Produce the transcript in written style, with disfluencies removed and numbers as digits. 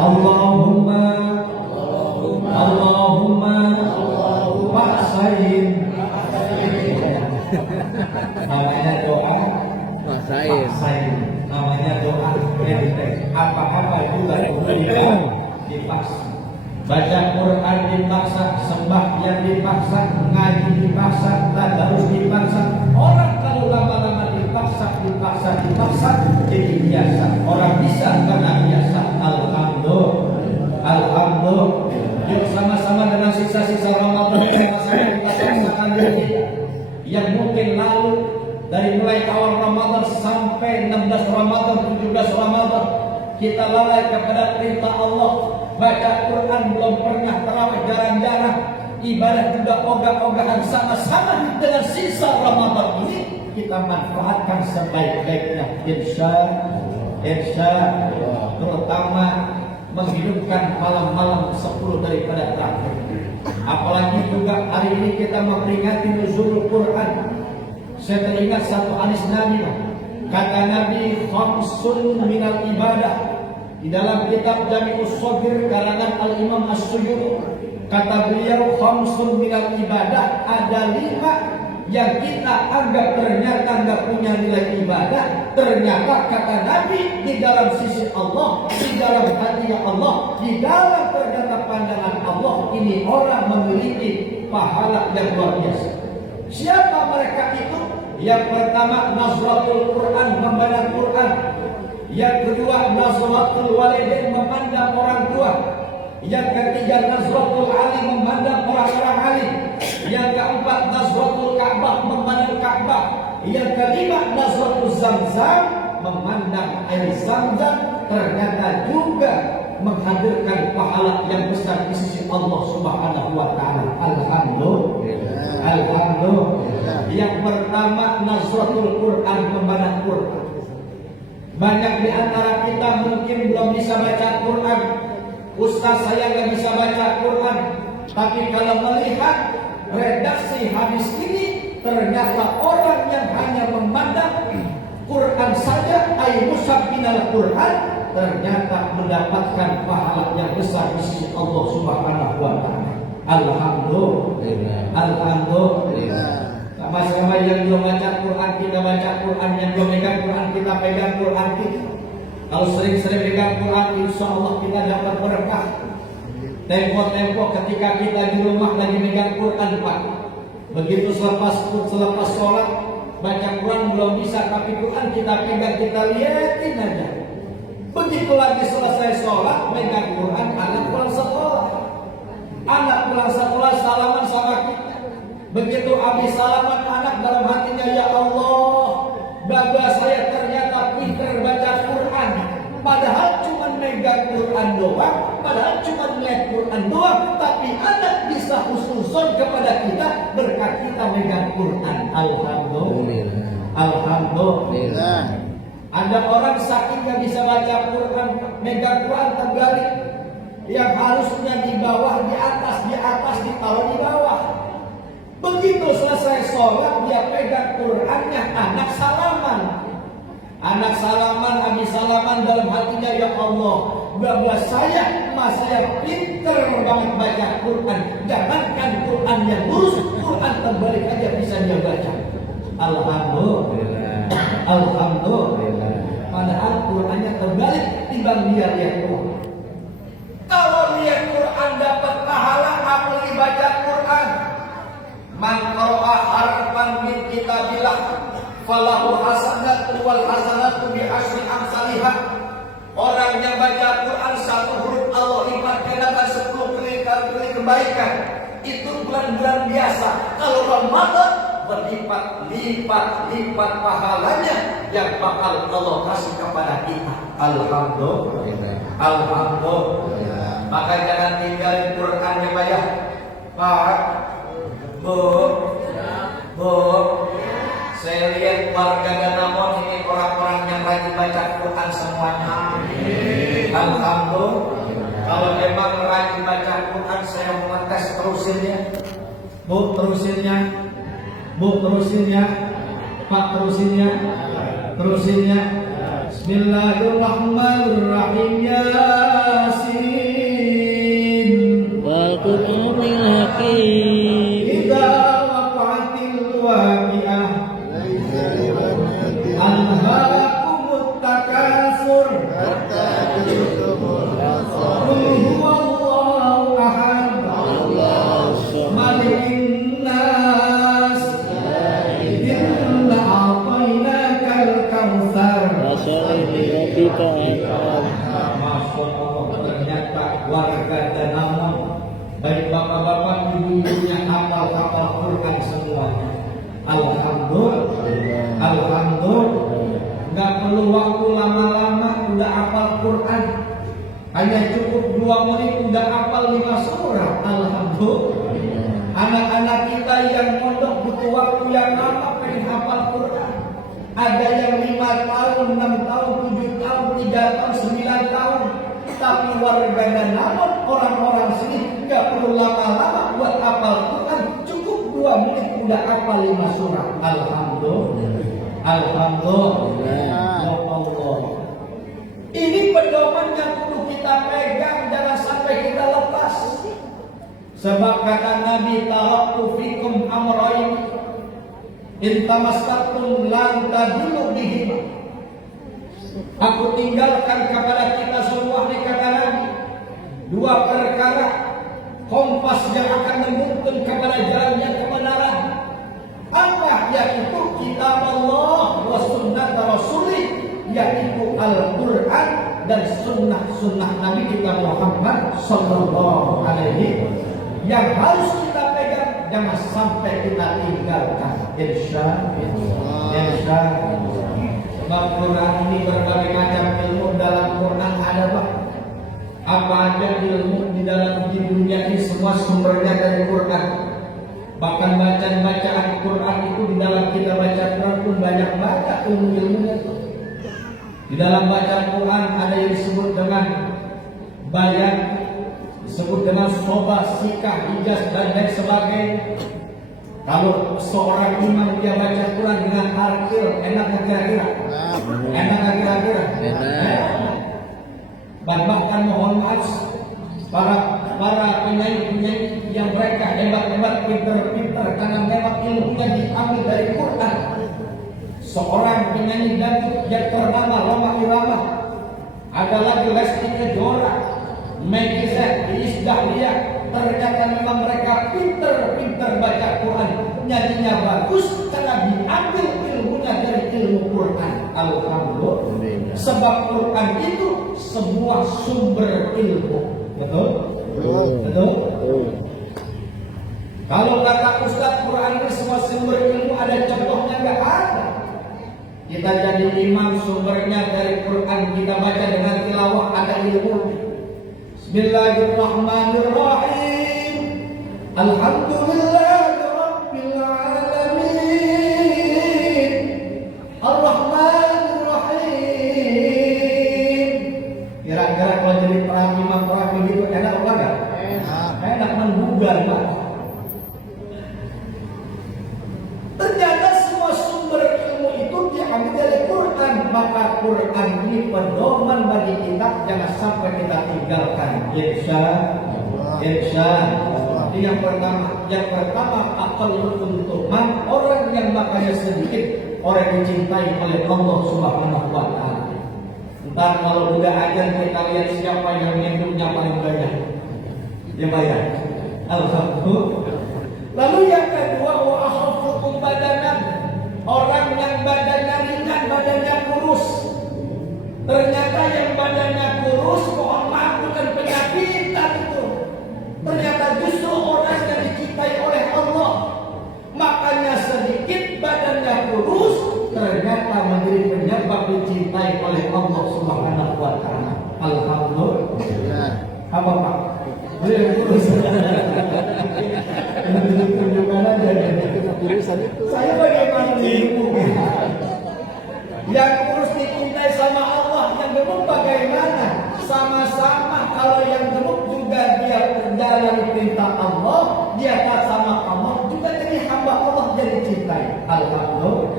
Allahumma Allahumma maksain. Namanya doa maksain. Namanya doa apa-apa juga dipaksa. Baca Quran dipaksa, sembahyang dipaksa, ngaji dipaksa, tadarus dipaksa. Orang kalau lama-lama dipaksa jadi biasa. Orang bisa karena biasa. Alhamdulillah. Yuk sama-sama dengan sisa-sisa Ramadan yang mungkin lalu, dari mulai awal Ramadan sampai 16 Ramadan, 17 Ramadan, kita lalai kepada perintah Allah. Baca Quran belum pernah, tarawih jarang-jarang, ibadah juga ogah-ogahan. Sama-sama dengan sisa Ramadan ini kita manfaatkan sebaik-baiknya. Insya terutama menghidupkan malam-malam 10 daripada terakhir. Apalagi juga hari ini kita memperingati nuzulul Quran. Saya teringat satu hadis Nabi. Kata Nabi, khamsun minal ibadah. Di dalam kitab Jami'us Shaghir karangan Al-Imam As-Suyuti, kata beliau, khamsun minal ibadah, ada 5 yang kita anggap ternyata nggak punya nilai ibadah, ternyata kata Nabi di dalam sisi Allah, di dalam hati Allah, di dalam ternyata pandangan Allah, ini orang memiliki pahala yang luar biasa. Siapa mereka itu? Yang pertama, nazratul Quran, membaca Quran. Yang kedua, nazratul walidain, memandang orang tua. Yang ketiga, nazratul alim, memandang orang-orang alim. Yang keempat, nazratul Ka'bah, memandang Ka'bah. Yang kelima, nazratul Zamzam, memandang air Zamzam. Ternyata juga menghadirkan pahala yang besar di sisi Allah Subhanahu wa taala. Alhamdulillah. Alhamdulillah. Yang pertama, nazratul Quran, memandang Quran. Banyak di antara kita mungkin belum bisa baca Quran. Ustaz, saya nggak bisa baca Quran. Tapi kalau melihat redaksi hadis ini, ternyata orang yang hanya memandang Quran saja, ay mushaf minal Quran, ternyata mendapatkan pahala yang besar di sisi Allah Subhanahu wa taala. Alhamdulillah. Alhamdulillah. Sama-sama yang belum baca Quran, kita baca Quran. Yang belum pegang Quran, kita pegang Quran kita. Kalau sering-sering pegang Quran, insya Allah kita dapat berkah. Tempo-tempo ketika kita di rumah lagi pegang Quran, Pak, begitu selepas sholat, baca Quran belum bisa, tapi Quran kita pegang, kita liatin aja. Begitu lagi selesai sholat, pegang Quran, anak pulang sekolah. Anak pulang sekolah salaman sama kita. Begitu habis salaman, anak dalam hatinya, ya Allah, baba saya ternyata pintar baca Quran. Padahal cuma megang Quran doang, padahal cuma melihat Quran doang, tapi anak bisa husnuzon kepada kita berkat kita megang Quran. Alhamdulillah. Alhamdulillah. Ada orang saking gak bisa baca Quran, megang Quran terbalik. Yang harusnya di bawah, di atas, ditaruh di bawah. Begitu selesai sholat, dia pegang Qurannya, anak salaman. Anak salaman, habis salaman, dalam hatinya, ya Allah, bahwa saya pinter banget baca Quran. Jangankan Quran yang lurus, Quran terbalik aja bisa dia baca. Alhamdulillah. Alhamdulillah. Padahal Qurannya terbalik timbang dia lihat Quran. Kalau lihat Quran dapat pahala, apalagi baca Quran. Man qara'a harfan min kitabillah falahu hasanatun wal hasanatu bi asyri amsalihah. Orang yang baca Quran satu huruf Allah lipat gandakan 10 kali kebaikan. Itu bulan-bulan biasa. Kalau Ramadan berlipat-lipat pahalanya yang bakal Allah kasih kepada kita. Alhamdulillah. Alhamdulillah. Maka jangan tinggalin Quran ya Pak ya. Pak, Bu, saya lihat warga Danamon ini orang-orang yang rajin baca Quran semuanya. Alhamdulillah. Kalau memang rajin baca Quran, saya mau tes terusinnya. Bu, terusinnya. Bu, terusinnya. Pak, terusinnya. Bismillahirrahmanirrahim. Yasin wal qur'anil hakim. Idza waqa'atil waqi'ah alhaakumut takasur qul huwallahu ahad malikin nas inna a'tainakal kautsar. Masya Allah, ternyata warga Danamon, baik bapak-bapak, ibu-ibunya hafal Quran semuanya. Alhamdulillah, alhamdulillah. Nggak perlu waktu lama-lama udah hafal Quran. Hanya cukup 2 menit udah hafal 5 surah. Alhamdulillah. Anak-anak kita yang mondok butuh waktu yang lama pengen hafal Quran. Ada yang 5 tahun, 6 tahun, 7 tahun, 3 tahun, 9 tahun. Tapi warga Danamon, orang-orang sini nggak perlu lama-lama buat hafal Quran. Cukup 2 menit udah hafal 5 surah. Alhamdulillah. Alhamdulillah. Allah. Ini pedoman yang perlu kita pegang, jangan sampai kita lepas. Sebab kata Nabi, taraktu fikum amrayn in tamassaktum lan tadillu bihim. Aku tinggalkan kepada kita semua, nih kata Nabi, 2 perkara kompas yang akan menuntun kepada jalannya kebenaran. Apa? Yaitu kitab Allah wa sunnah Rasulih, yaitu Al-Quran dan sunnah Nabi kita Muhammad Sallallahu Alaihi Wasallam. Yang harus kita pegang, jangan sampai kita tinggalkan. Insya Allah. Sebab Quran ini berbagai macam ilmu dalam Quran ada apa aja ilmu di dalam dunia ini semua sumbernya dari Quran. Bahkan bacaan Quran itu di dalam kita baca Quran pun banyak baca ilmu-ilmunya. Di dalam bacaan Quran ada yang disebut dengan bayan, disebut dengan soba, sikah, ijaz dan lain sebagainya. Kalau seorang imam dia baca Quran dengan tartil, enak kira-kira? Enak kira-kira? Bahkan mohon maaf para penyanyi yang mereka hebat-hebat, pintar-pintar karena memang ilmunya diambil dari Quran. Seorang penyanyi dangdut yang ternama Roma Irama, ada lagi Lesti Kejora, Meggy Z, Iis Dahlia. Ternyata memang mereka pintar baca Quran, nyanyinya bagus karena diambil ilmunya dari ilmu Quran. Alhamdulillah. Sebab Quran itu semua sumber ilmu. Betul? Betul? Kalau kata Ustaz, Quran itu semua sumber ilmu, ada contohnya? Nggak ada. Kita jadi imam, sumbernya dari Quran, kita baca dengan tilawah, ada ilmu. Bismillahirrahmanirrahim. Alhamdulillahirabbil alamin. Ar-Rahmanir-Rahim. Kira-kira kalau jadi imam gitu enak apa enggak? Enak menggugah, Pak. Ternyata semua sumber ilmu itu diambil dari Quran. Maka Quran ini pedoman bagi kita, jangan sampai kita tinggalkan. Insya Allah. Yang pertama akal untuk orang yang makanya sedikit, orang dicintai oleh Allah Subhanahu wa Ta'ala. Entar kalau udah ajan kita lihat siapa yang minumnya paling banyak, dia bayar. Alhamdulillah. Lalu yang kedua, wa akhafukum badanan, orang yang badannya ringan, badannya kurus. Ternyata yang badannya kurus, mohon maaf, bukan penyakit itu. Ternyata justru orang yang dicintai oleh Allah. Makanya sedikit badannya kurus, ternyata menjadi penyebab dicintai oleh Allah Subhanahu wa Ta'ala. Alhamdulillah. Apa Pak? Boleh kurus. Tunjukkan aja kurusan itu. Saya bagaimana ilmu? Yang kurus dicintai sama Allah, yang gemuk bagaimana? Sama-sama. Kalau yang gemuk juga dia berjalan perintah Allah, dia taat sama Allah, juga jadi hamba Allah, jadi cintai. Alhamdulillah.